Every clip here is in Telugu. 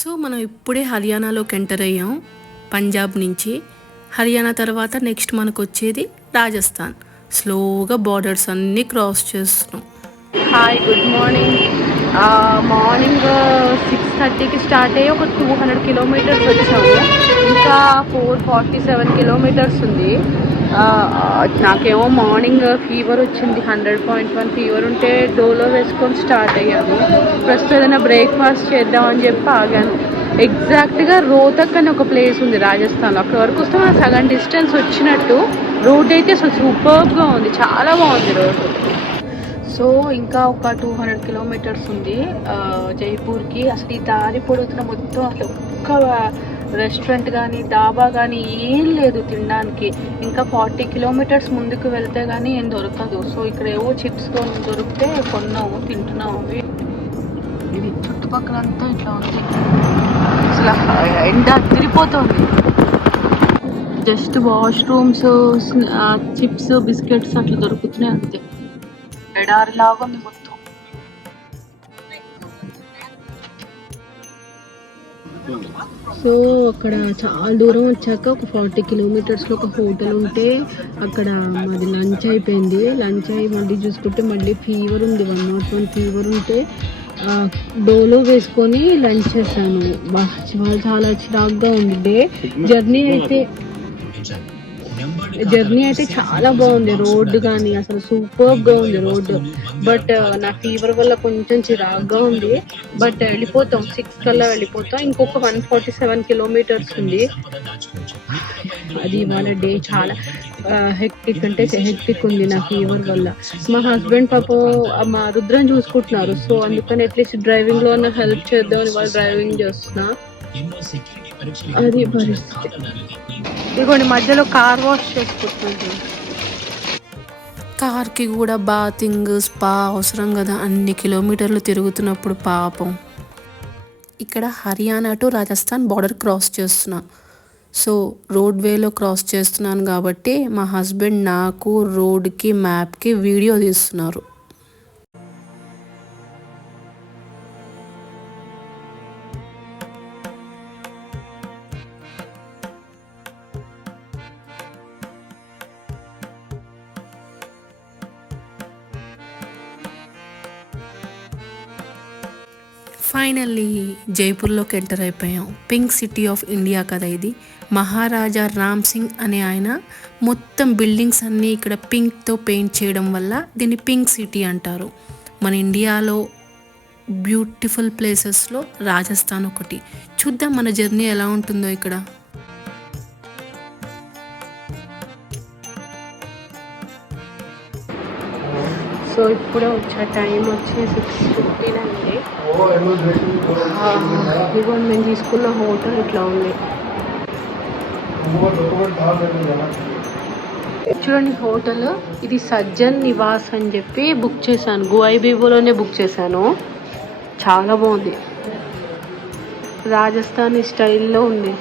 సో మనం ఇప్పుడే హర్యానాలోకి ఎంటర్ అయ్యాం పంజాబ్ నుంచి. హర్యానా తర్వాత నెక్స్ట్ మనకు వచ్చేది రాజస్థాన్. స్లోగా బార్డర్స్ అన్నీ క్రాస్ చేస్తున్నాం. Hi, good morning. మార్నింగ్ 6:30కి స్టార్ట్ అయ్యి ఒక 200 కిలోమీటర్స్ వచ్చాము. ఇంకా 447 కిలోమీటర్స్ ఉంది. నాకేమో మార్నింగ్ ఫీవర్ వచ్చింది, 100.1 ఫీవర్ ఉంటే డోలో వేసుకొని స్టార్ట్ అయ్యాను. ప్రస్తుతం ఏదైనా బ్రేక్ఫాస్ట్ చేద్దామని చెప్పి ఆగాను. ఎగ్జాక్ట్గా రోహతక్ అని ఒక ప్లేస్ ఉంది రాజస్థాన్లో. అక్కడ వరకు వస్తే మనం సగం డిస్టెన్స్ వచ్చినట్టు. రోడ్ అయితే అసలు సూపర్గా ఉంది, చాలా బాగుంది రోడ్. సో ఇంకా ఒక 200 కిలోమీటర్స్ ఉంది జైపూర్కి. అసలు ఈ దారి పొడుగుతున్న మొత్తం అసలు ఒక్క రెస్టారెంట్ కానీ డాబా కానీ ఏం లేదు తినడానికి. ఇంకా 40 కిలోమీటర్స్ ముందుకు వెళ్తే కానీ ఏం దొరకదు. సో ఇక్కడ ఏవో చిప్స్తో దొరికితే కొన్నాము, తింటున్నాము. ఇది చుట్టుపక్కలంతా ఇట్లా ఉంది, అసలు ఎండ తిరిగిపోతుంది. జస్ట్ వాష్రూమ్స్, చిప్స్, బిస్కెట్స్ అట్లా దొరుకుతున్నాయి అంతే. ఎడారిలాగా ఉంది మొత్తం. సో అక్కడ చాలా దూరం వచ్చాక ఒక 40 కిలోమీటర్స్లో ఒక హోటల్ ఉంటే అక్కడ మాది లంచ్ అయిపోయింది. లంచ్ అయ్యి మళ్ళీ చూసుకుంటే మళ్ళీ ఫీవర్ ఉంది, 101 ఫీవర్ ఉంటే డోలో వేసుకొని లంచ్ చేశాను. చాలా చిరాగ్గా ఉంది. జర్నీ అయితే చాలా బాగుంది. రోడ్డు కానీ అసలు సూపర్గా ఉంది రోడ్డు. బట్ నా ఫీవర్ వల్ల కొంచెం చిరాగ్గా ఉంది. బట్ వెళ్ళిపోతాం, 6 కల్లా వెళ్ళిపోతాం. ఇంకొక 147 కిలోమీటర్స్ ఉంది. అది ఇవాళ డే చాలా హెక్టిక్ అంటే హెక్టిక్ ఉంది నా ఫీవర్ వల్ల. మా హస్బెండ్ మా రుద్రని చూసుకుంటున్నారు. సో అందుకని అట్లీస్ట్ డ్రైవింగ్లో అన్న హెల్ప్ చేద్దామని వాళ్ళు డ్రైవింగ్ చేస్తున్నా. అది పరిస్థితి. ఇదిగోండి మధ్యలో కార్ వాష్ చేసుకుంటున్నాను. కార్కి కూడా బాతింగ్, స్పా అవసరం కదా, అన్ని కిలోమీటర్లు తిరుగుతున్నప్పుడు పాపం. ఇక్కడ Haryana to Rajasthan border cross చేస్తున్నా. సో రోడ్ వేలో క్రాస్ చేస్తున్నాను కాబట్టి మా హస్బెండ్ నాకు రోడ్కి మ్యాప్కి వీడియో తీస్తున్నారు. ఫైనల్లీ జైపూర్లోకి ఎంటర్ అయిపోయాం. పింక్ సిటీ ఆఫ్ ఇండియా కదా ఇది. మహారాజా రామ్ సింగ్ అనే ఆయన మొత్తం బిల్డింగ్స్ అన్నీ ఇక్కడ పింక్తో పెయింట్ చేయడం వల్ల దీన్ని పింక్ సిటీ అంటారు. మన ఇండియాలో బ్యూటిఫుల్ ప్లేసెస్లో రాజస్థాన్ ఒకటి. చూద్దాం మన జర్నీ ఎలా ఉంటుందో ఇక్కడ. సో ఇప్పుడే వచ్చే టైం వచ్చి 6:15 అండి. ఇదిగోండి మేము తీసుకున్న హోటల్ ఇట్లా ఉంది చూడండి. హోటల్ ఇది సజ్జన్ నివాస్ అని చెప్పి బుక్ చేశాను. గువైబీబోలోనే బుక్ చేశాను. చాలా బాగుంది, రాజస్థానీ స్టైల్లో ఉంది.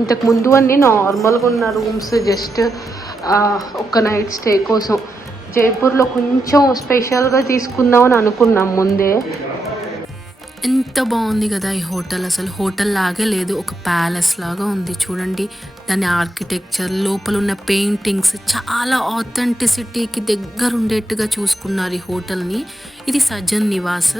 ఇంతకు ముందు అన్నీ నార్మల్గా ఉన్న రూమ్స్, జస్ట్ ఒక నైట్ స్టే కోసం. జైపూర్లో కొంచెం స్పెషల్గా తీసుకుందామని అనుకున్నాం ముందే. ఎంత బాగుంది కదా ఈ హోటల్. అసలు హోటల్ లాగే లేదు, ఒక ప్యాలెస్ లాగా ఉంది. చూడండి దాని ఆర్కిటెక్చర్, లోపల ఉన్న పెయింటింగ్స్ చాలా ఆథెంటిసిటీకి దగ్గర ఉండేట్టుగా చూసుకున్నారు ఈ హోటల్ని. ఇది సజ్జన్ నివాస్.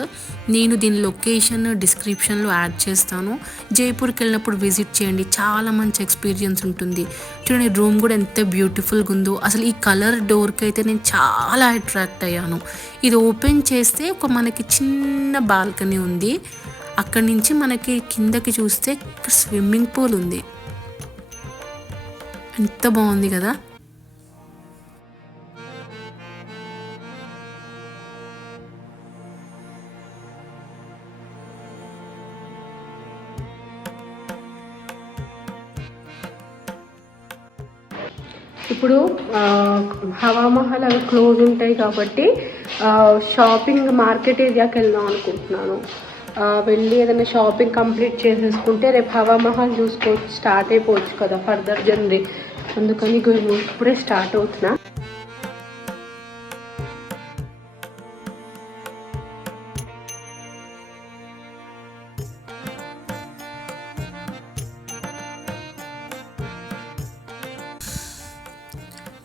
నేను దీని లొకేషన్ డిస్క్రిప్షన్లో యాడ్ చేస్తాను. జైపూర్కి వెళ్ళినప్పుడు విజిట్ చేయండి, చాలా మంచి ఎక్స్పీరియన్స్ ఉంటుంది. చూడండి రూమ్ కూడా ఎంత బ్యూటిఫుల్గా ఉందో. అసలు ఈ కలర్ డోర్కి అయితే నేను చాలా అట్రాక్ట్ అయ్యాను. ఇది ఓపెన్ చేస్తే ఒక మనకి చిన్న బాల్కనీ ఉంది. అక్కడి నుంచి మనకి కిందకి చూస్తే స్విమ్మింగ్ పూల్ ఉంది. ఎంత బాగుంది కదా. ఇప్పుడు హవామహల్ అవి క్లోజ్ ఉంటాయి కాబట్టి షాపింగ్ మార్కెట్ ఏరియాకి వెళ్దాం అనుకుంటున్నాను. వెళ్ళి ఏదైనా షాపింగ్ కంప్లీట్ చేసేసుకుంటే రేపు హవామహల్ చూసుకోవచ్చు, స్టార్ట్ అయిపోవచ్చు కదా ఫర్దర్ జర్నీ. అందుకని ఇప్పుడే స్టార్ట్ అవుతున్నా.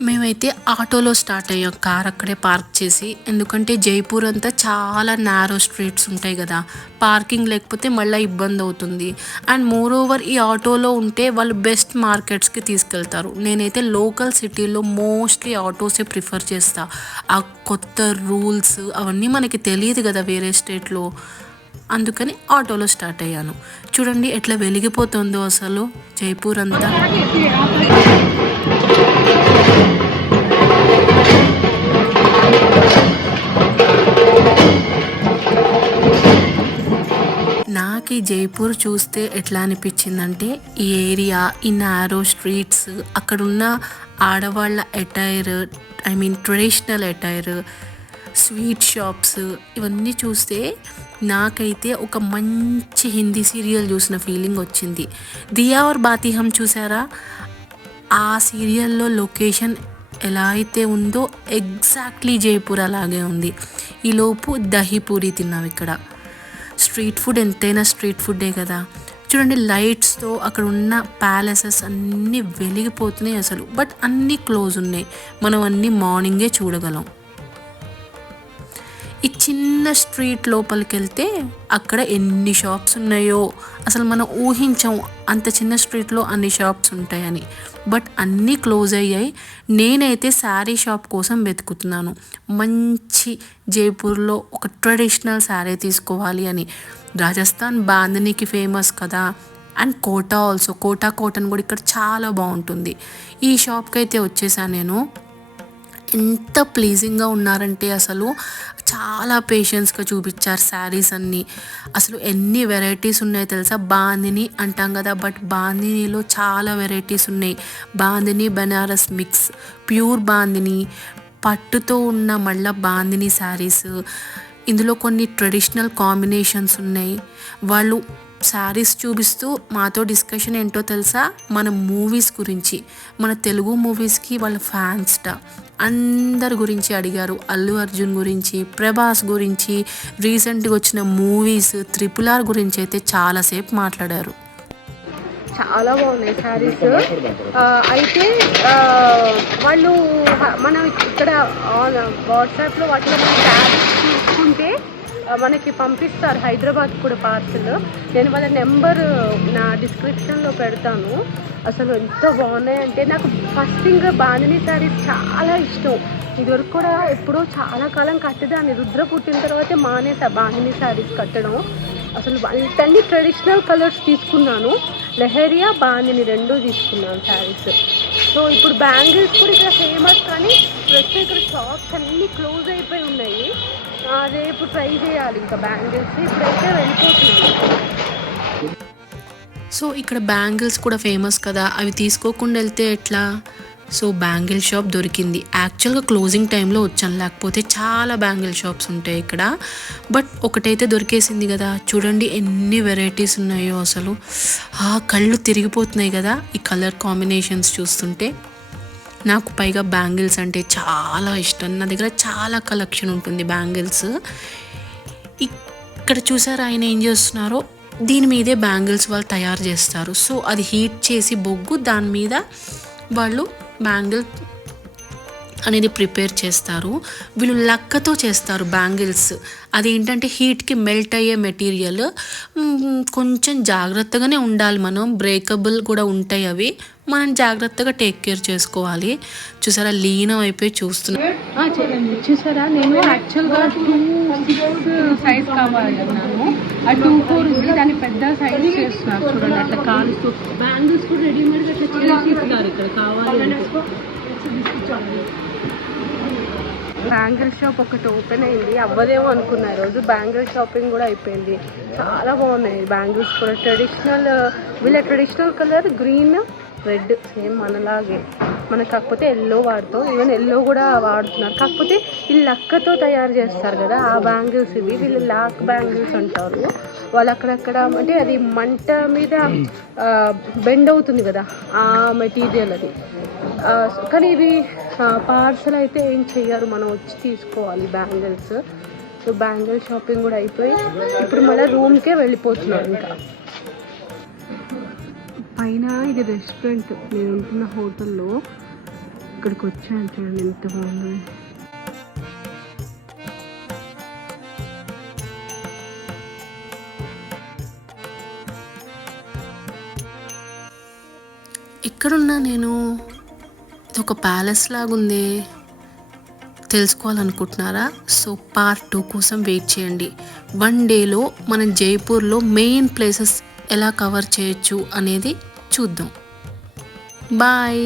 మేమైతే ఆటోలో స్టార్ట్ అయ్యాం, కార్ అక్కడే పార్క్ చేసి. ఎందుకంటే జైపూర్ అంతా చాలా నారో స్ట్రీట్స్ ఉంటాయి కదా, పార్కింగ్ లేకపోతే మళ్ళీ ఇబ్బంది అవుతుంది. అండ్ మోర్ ఓవర్ ఈ ఆటోలో ఉంటే వాళ్ళు బెస్ట్ మార్కెట్స్కి తీసుకెళ్తారు. నేనైతే లోకల్ సిటీలో మోస్ట్లీ ఆటోసే ప్రిఫర్ చేస్తా. ఆ కొత్త రూల్స్ అవన్నీ మనకి తెలియదు కదా వేరే స్టేట్లో, అందుకని ఆటోలో స్టార్ట్ అయ్యాను. చూడండి ఎట్లా వెలిగిపోతుందో అసలు జైపూర్ అంతా. నాకు ఈ జైపూర్ చూస్తే ఎట్లా అనిపించిందంటే, ఈ ఏరియా, ఈ నారో స్ట్రీట్స్, అక్కడున్న ఆడవాళ్ళ attire, traditional attire, sweet shops, ఇవన్నీ చూస్తే నాకైతే ఒక మంచి హిందీ సీరియల్ చూసిన ఫీలింగ్ వచ్చింది. దియా ఔర్ బాతీ హమ్ చూసారా? ఆ సీరియల్లో లొకేషన్ ఎలా అయితే ఉందో ఎగ్జాక్ట్లీ జైపూర్ అలాగే ఉంది. ఈలోపు దహీపూరి తిన్నాం ఇక్కడ. స్ట్రీట్ ఫుడ్ ఎంతైనా స్ట్రీట్ ఫుడ్డే కదా. చూడండి లైట్స్తో అక్కడ ఉన్న ప్యాలెసెస్ అన్నీ వెలిగిపోతున్నాయి అసలు. బట్ అన్నీ క్లోజ్ ఉన్నాయి, మనం అన్నీ మార్నింగే చూడగలం. ఈ చిన్న స్ట్రీట్ లోపలికి వెళ్తే అక్కడ ఎన్ని షాప్స్ ఉన్నాయో అసలు మనం ఊహించాం, అంత చిన్న స్ట్రీట్లో అన్ని షాప్స్ ఉంటాయని. బట్ అన్నీ క్లోజ్ అయ్యాయి. నేనైతే శారీ షాప్ కోసం వెతుకుతున్నాను, మంచి జైపూర్లో ఒక ట్రెడిషనల్ శారీ తీసుకోవాలి అని. రాజస్థాన్ బాందినీకి ఫేమస్ కదా, and Kota also, Kota cotton కూడా ఇక్కడ చాలా బాగుంటుంది. ఈ షాప్కి అయితే వచ్చేసాను నేను. ఎంత ప్లీజింగ్గా ఉన్నారంటే అసలు చాలా పేషెన్స్గా చూపించారు శారీస్ అన్నీ. అసలు ఎన్ని వెరైటీస్ ఉన్నాయో తెలుసా. బాందిని అంటాం కదా, బట్ బాందినీలో చాలా వెరైటీస్ ఉన్నాయి. బాందిని బనారస్ మిక్స్, ప్యూర్ బాందిని, పట్టుతో ఉన్న మళ్ళీ బాందిని శారీస్. ఇందులో కొన్ని ట్రెడిషనల్ కాంబినేషన్స్ ఉన్నాయి. వాళ్ళు శారీస్ చూపిస్తూ మాతో డిస్కషన్ ఏంటో తెలుసా, మన మూవీస్ గురించి, మన తెలుగు మూవీస్కి వాళ్ళ ఫ్యాన్స్ట అందరి గురించి అడిగారు. అల్లు అర్జున్ గురించి, ప్రభాస్ గురించి, రీసెంట్గా వచ్చిన మూవీస్, RRR గురించి అయితే చాలాసేపు మాట్లాడారు. చాలా బాగున్నాయి శారీస్. అయితే వాళ్ళు మనం ఇక్కడ వాట్సాప్లో వాటిలో మనం శారీస్ తీసుకుంటే మనకి పంపిస్తారు హైదరాబాద్ కూడా పార్సల్. నేను వాళ్ళ నెంబర్ నా డిస్క్రిప్షన్లో పెడతాను. అసలు ఎంత బాగున్నాయంటే, నాకు ఫస్ట్ థింగ్ బాందిని శారీస్ చాలా ఇష్టం. ఇదివరకు కూడా ఎప్పుడో చాలా కాలం కట్టేదాన్ని, రుద్ర పుట్టిన తర్వాతే మానేసా బాందిని శారీస్ కట్టడం. అసలు అన్ని ట్రెడిషనల్ కలర్స్ తీసుకున్నాను, లెహరియా బాందిని రెండూ తీసుకున్నాను శారీస్. సో ఇప్పుడు బ్యాంగిల్స్ కూడా ఇక్కడ ఫేమస్, కానీ ప్రస్తుతం ఇక్కడ షాప్స్ అన్నీ క్లోజ్ అయిపోయి ఉన్నాయి. రేపు ట్రై చేయాలి ఇంకా బ్యాంగిల్స్, ఇప్పుడైతే వెళ్ళిపోతున్నాను. సో ఇక్కడ బ్యాంగిల్స్ కూడా ఫేమస్ కదా, అవి తీసుకోకుండా వెళ్తే ఎట్లా. సో బ్యాంగిల్ షాప్ దొరికింది. యాక్చువల్గా క్లోజింగ్ టైంలో వచ్చాను, లేకపోతే చాలా బ్యాంగిల్ షాప్స్ ఉంటాయి ఇక్కడ. బట్ ఒకటైతే దొరికేసింది కదా. చూడండి ఎన్ని వెరైటీస్ ఉన్నాయో అసలు. కళ్ళు తిరిగిపోతున్నాయి కదా ఈ కలర్ కాంబినేషన్స్ చూస్తుంటే. నాకు పైగా బ్యాంగిల్స్ అంటే చాలా ఇష్టం, నా దగ్గర చాలా కలెక్షన్ ఉంటుంది బ్యాంగిల్స్. ఇక్కడ చూసారా ఆయన ఏం చేస్తున్నారో, దీని మీదే బ్యాంగిల్స్ వాళ్ళు తయారు చేస్తారు. సో అది హీట్ చేసి బొగ్గు, దాని మీద వాళ్ళు బ్యాంగిల్ అనేది ప్రిపేర్ చేస్తారు. వీళ్ళు లక్కతో చేస్తారు బ్యాంగిల్స్. అదేంటంటే హీట్కి మెల్ట్ అయ్యే మెటీరియల్. కొంచెం జాగ్రత్తగానే ఉండాలి మనం, బ్రేకబుల్ కూడా ఉంటాయి అవి, మనం జాగ్రత్తగా టేక్ కేర్ చేసుకోవాలి. చూసారా లీనం అయిపోయి చూస్తున్నాను. చూసారా, నేను యాక్చువల్గా 2 సైజ్ కావాలి అన్నాను, ఆ 2-4 ఉంది, దాన్ని పెద్ద సైజ్ చేస్తున్నారు. చూడండి అట్లా కాలుస్తూ. బ్యాంగిల్స్ కూడా రెడీమేడ్గా అట్లా చేసి ఇస్తారు ఇక్కడ కావాలి. బ్యాంగిల్ షాప్ ఒకటి ఓపెన్ అయింది, అవ్వదేమో అనుకున్నా. ఈరోజు బ్యాంగిల్ షాపింగ్ కూడా అయిపోయింది. చాలా బాగున్నాయి బ్యాంగిల్స్ కూడా. ట్రెడిషనల్, వీళ్ళ traditional colour green, red, same మనలాగే. మనకు కాకపోతే ఎల్లో వాడతాం, ఈవెన్ ఎల్లో కూడా వాడుతున్నారు. కాకపోతే ఈ లక్కతో తయారు చేస్తారు కదా ఆ బ్యాంగిల్స్, ఇవి వీళ్ళు లాక్ బ్యాంగిల్స్ అంటారు. వాళ్ళు అక్కడక్కడ అంటే అది మంట మీద బెండ్ అవుతుంది కదా ఆ మెటీరియల్ అది. కానీ ఇవి పార్సల్ అయితే ఏం చెయ్యరు, మనం వచ్చి తీసుకోవాలి బ్యాంగిల్స్. సో బ్యాంగిల్ షాపింగ్ కూడా అయిపోయి ఇప్పుడు మళ్ళీ రూమ్కే వెళ్ళిపోతున్నాం. ఇంకా పైన ఇది రెస్టారెంట్, నేను ఉంటున్న హోటల్లో. ఇక్కడికి వచ్చాను చూడండి ఎంత బాగుంది. ఎక్కడున్నా నేను, ఇది ఒక ప్యాలెస్ లాగుంది, తెలుసుకోవాలనుకుంటున్నారా? సో పార్ట్ 2 కోసం వెయిట్ చేయండి. 1 డేలో మనం జైపూర్లో మెయిన్ ప్లేసెస్ ఎలా కవర్ చేయొచ్చు అనేది చూద్దాం. బాయ్.